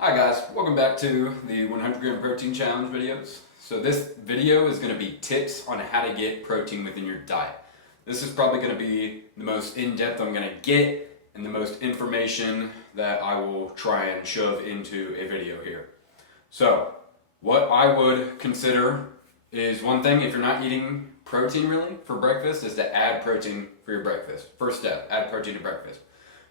Hi guys, welcome back to the 100 gram protein challenge videos. So this video is going to be tips on how to get protein within your diet. This is probably going to be the most in-depth I'm going to get and the most information that I will try and shove into a video here. So what I would consider is one thing, if you're not eating protein really for breakfast, is to add protein for your breakfast. First step, add protein to breakfast.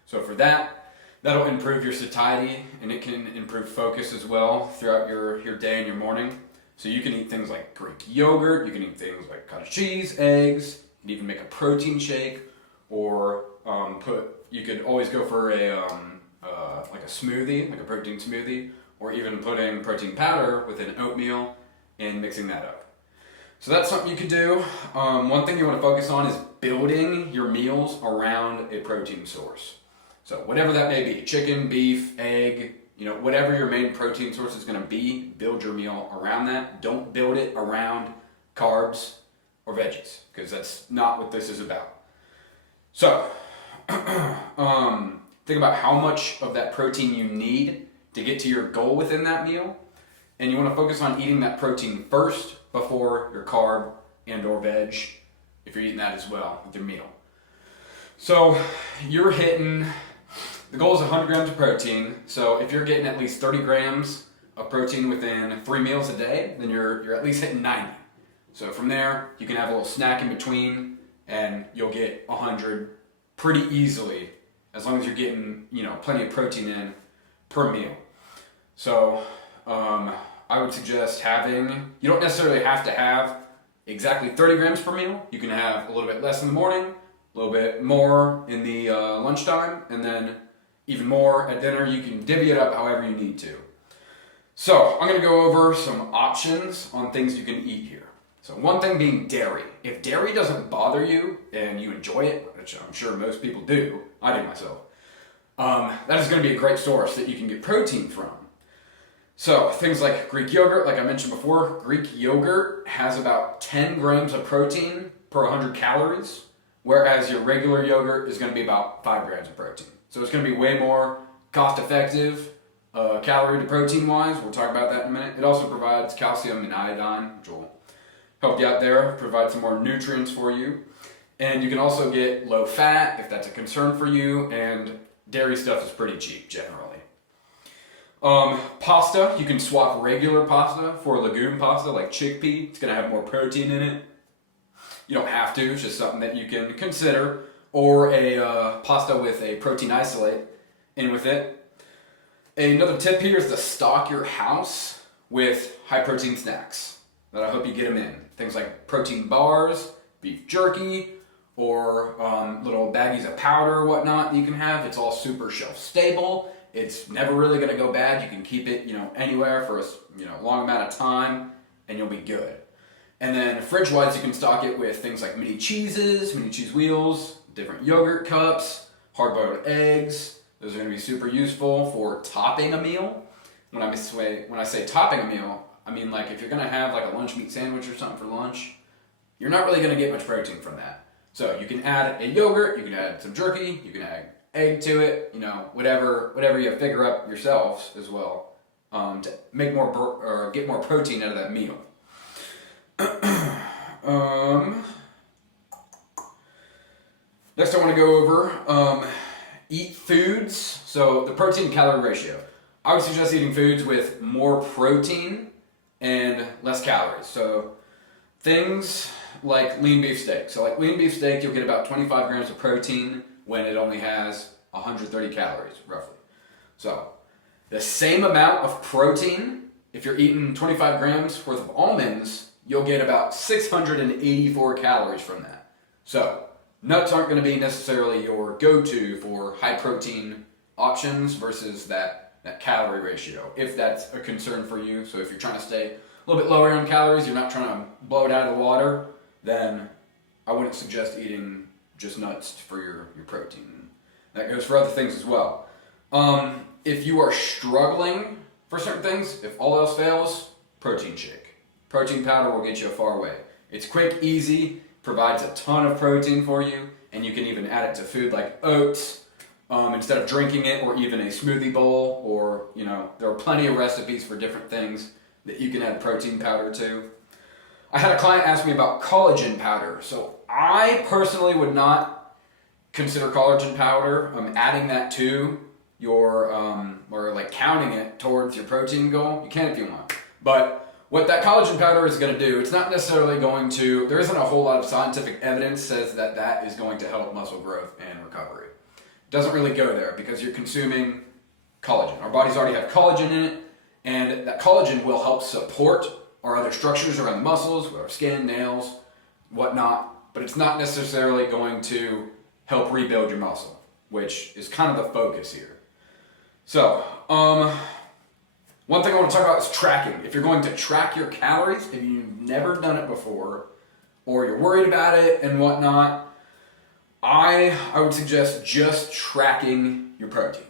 So for that'll improve your satiety and it can improve focus as well throughout your day and your morning. So you can eat things like Greek yogurt, you can eat things like cottage cheese, eggs, you can even make a protein shake, or you could always go for like a smoothie, like a protein smoothie, or even putting protein powder within oatmeal and mixing that up. So that's something you could do. One thing you want to focus on is building your meals around a protein source. So whatever that may be, chicken, beef, egg, whatever your main protein source is going to be, build your meal around that. Don't build it around carbs or veggies, because that's not what this is about. So think about how much of that protein you need to get to your goal within that meal, and you want to focus on eating that protein first before your carb and or veg, if you're eating that as well with your meal. So the goal is 100 grams of protein. So if you're getting at least 30 grams of protein within 3 meals a day, then you're at least hitting 90. So from there, you can have a little snack in between and you'll get 100 pretty easily, as long as you're getting, plenty of protein in per meal. So I would suggest you don't necessarily have to have exactly 30 grams per meal. You can have a little bit less in the morning, a little bit more in the lunchtime, and then even more at dinner. You can divvy it up however you need to. So I'm going to go over some options on things you can eat here. So one thing being dairy. If dairy doesn't bother you and you enjoy it, which I'm sure most people do, I do myself, that is going to be a great source that you can get protein from. So things like Greek yogurt, like I mentioned before, Greek yogurt has about 10 grams of protein per 100 calories, whereas your regular yogurt is going to be about 5 grams of protein. So it's going to be way more cost effective calorie to protein wise. We'll talk about that in a minute. It also provides calcium and iodine, which will help you out there, provide some more nutrients for you. And you can also get low fat if that's a concern for you, and dairy stuff is pretty cheap generally. Pasta, you can swap regular pasta for legume pasta like chickpea. It's going to have more protein in it. You don't have to, it's just something that you can consider. Or a pasta with a protein isolate in with it. Another tip here is to stock your house with high protein snacks. That'll help you get them in. Things like protein bars, beef jerky, or little baggies of powder or whatnot that you can have. It's all super shelf stable. It's never really going to go bad. You can keep it, anywhere for a long amount of time, and you'll be good. And then fridge-wise, you can stock it with things like mini cheeses, mini cheese wheels, different yogurt cups, hard-boiled eggs. Those are going to be super useful for topping a meal. When I say topping a meal, I mean like if you're going to have like a lunch meat sandwich or something for lunch, you're not really going to get much protein from that. So you can add a yogurt, you can add some jerky, you can add egg to it, whatever you figure up yourselves as well, to make more or get more protein out of that meal. Next I want to go over eat foods. So the protein calorie ratio. I would suggest eating foods with more protein and less calories. So things like lean beef steak. So like lean beef steak, you'll get about 25 grams of protein when it only has 130 calories, roughly. So the same amount of protein, if you're eating 25 grams worth of almonds, you'll get about 684 calories from that. So nuts aren't going to be necessarily your go-to for high protein options versus that calorie ratio, if that's a concern for you. So if you're trying to stay a little bit lower on calories, you're not trying to blow it out of the water, then I wouldn't suggest eating just nuts for your protein. That goes for other things as well. If you are struggling for certain things, if all else fails, protein shake. Protein powder will get you a far way. It's quick, easy, provides a ton of protein for you, and you can even add it to food like oats, instead of drinking it, or even a smoothie bowl, or, there are plenty of recipes for different things that you can add protein powder to. I had a client ask me about collagen powder. So I personally would not consider collagen powder adding that to your, or like counting it towards your protein goal. You can if you want. But what that collagen powder is going to do, it's not necessarily going to, there isn't a whole lot of scientific evidence says that that is going to help muscle growth and recovery. It doesn't really go there because you're consuming collagen. Our bodies already have collagen in it, and that collagen will help support our other structures around the muscles, with our skin, nails, whatnot, but it's not necessarily going to help rebuild your muscle, which is kind of the focus here. So, one thing I want to talk about is tracking. If you're going to track your calories, if you've never done it before, or you're worried about it and whatnot, I would suggest just tracking your protein.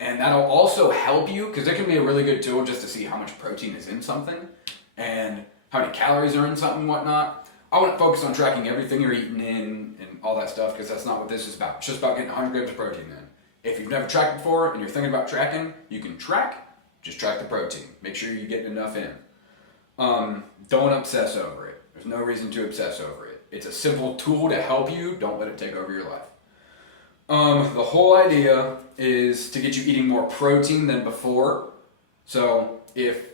And that'll also help you, because it can be a really good tool just to see how much protein is in something and how many calories are in something and whatnot. I wouldn't focus on tracking everything you're eating in and all that stuff, because that's not what this is about. It's just about getting 100 grams of protein in. If you've never tracked before and you're thinking about tracking, you can track, just track the protein. Make sure you're getting enough in. Don't obsess over it. There's no reason to obsess over it. It's a simple tool to help you. Don't let it take over your life. The whole idea is to get you eating more protein than before. So if,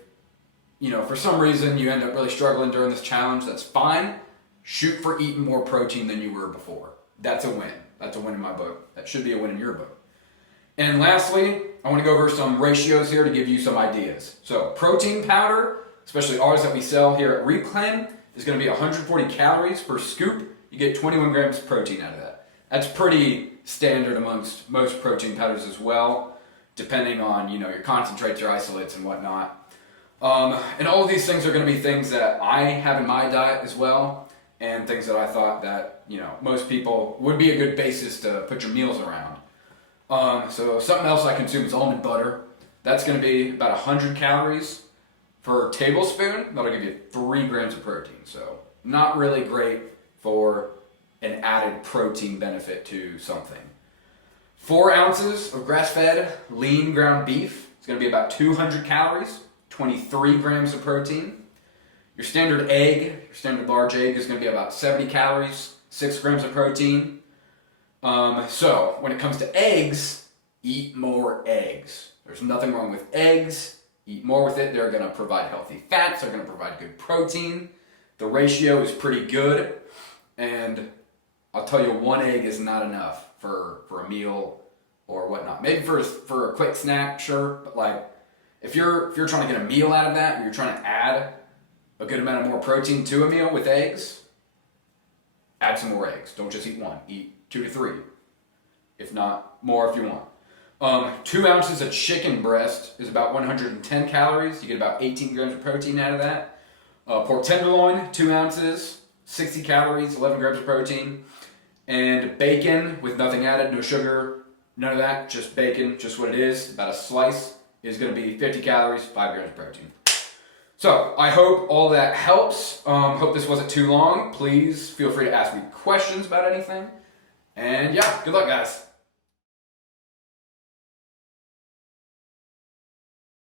for some reason you end up really struggling during this challenge, that's fine. Shoot for eating more protein than you were before. That's a win. That's a win in my book. That should be a win in your book. And lastly, I want to go over some ratios here to give you some ideas. So protein powder, especially ours that we sell here at Reclaim, is going to be 140 calories per scoop. You get 21 grams of protein out of that. That's pretty standard amongst most protein powders as well, depending on, your concentrates, your isolates, and whatnot. And all of these things are going to be things that I have in my diet as well, and things that I thought that, most people would be a good basis to put your meals around. So something else I consume is almond butter. That's going to be about 100 calories per tablespoon. That'll give you 3 grams of protein. So not really great for an added protein benefit to something. 4 ounces of grass-fed lean ground beef is going to be about 200 calories, 23 grams of protein. Your standard egg, your standard large egg, is going to be about 70 calories, 6 grams of protein. So when it comes to eggs, eat more eggs. There's nothing wrong with eggs. Eat more with it. They're going to provide healthy fats. They're going to provide good protein. The ratio is pretty good. And I'll tell you, 1 egg is not enough for a meal or whatnot. Maybe for a quick snack, sure. But like, if you're trying to get a meal out of that, and you're trying to add a good amount of more protein to a meal with eggs, add some more eggs. Don't just eat 1. Eat 2 to 3. If not, more if you want. 2 ounces of chicken breast is about 110 calories. You get about 18 grams of protein out of that. Pork tenderloin, 2 ounces, 60 calories, 11 grams of protein. And bacon with nothing added, no sugar, none of that, just bacon, just what it is. About a slice is going to be 50 calories, 5 grams of protein. So I hope all that helps. Hope this wasn't too long. Please feel free to ask me questions about anything. And yeah, good luck, guys.